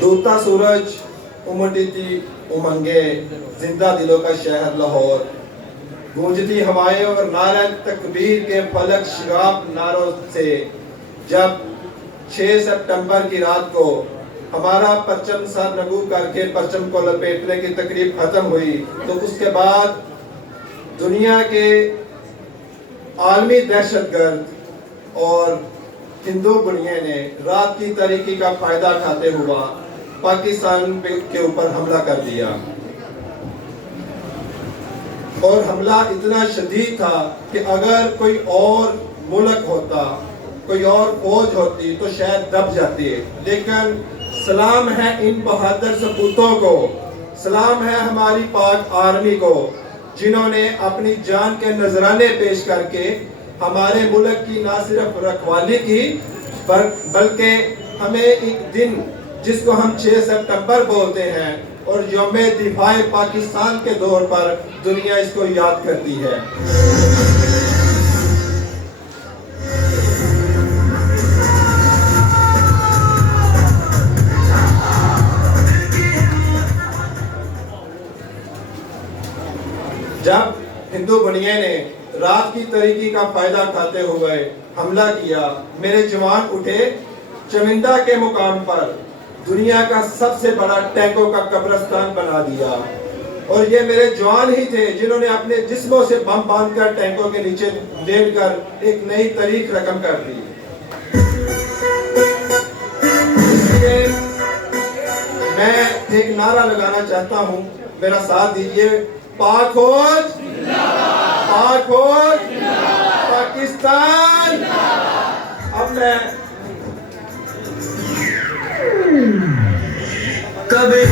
डूबता सूरज, उमड़ती थी उमंगें, जिंदा दिलों का शहर लाहौर, गूंजती हवाएं और नारे तकबीर के फलक शगाब नारों से। जब 6 सितंबर की रात को हमारा परचम सर नगू करके परचम को लपेटने की तकरीब खत्म हुई, तो उसके बाद दुनिया के आलमी दहशतगर्द और हिंदू बुनिया ने रात की तारीकी का फायदा उठाते हुआ पाकिस्तान के ऊपर हमला कर दिया। और हमला इतना शदीद था कि अगर कोई और मुल्क होता, कोई और फौज होती तो शायद दब जाती है। लेकिन सलाम है इन बहादुर सपूतों को, सलाम है हमारी पाक आर्मी को, जिन्होंने अपनी जान के नजराने पेश करके हमारे मुल्क की ना सिर्फ रखवाली की बल्कि हमें एक दिन जिसको हम 6 सितंबर बोलते हैं और यौम दिफाए पाकिस्तान के दौर पर दुनिया इसको याद करती है। जब हिंदू बुनिया ने रात की तारीकी का फायदा उठाते हुए हमला किया, मेरे जवान उठे, चमिंदा के मुकाम पर दुनिया का सबसे बड़ा टैंकों का कब्रिस्तान बना दिया। और ये मेरे जवान ही थे जिन्होंने अपने जिस्मों से बम बांधकर टैंकों के नीचे लेटकर एक नई तारीख रकम कर दी। इसलिए मैं एक नारा लगाना चाहता हूँ, मेरा साथ दीजिए। पाक फौज, पाक फौज, पाकिस्तान। अब मैं कभी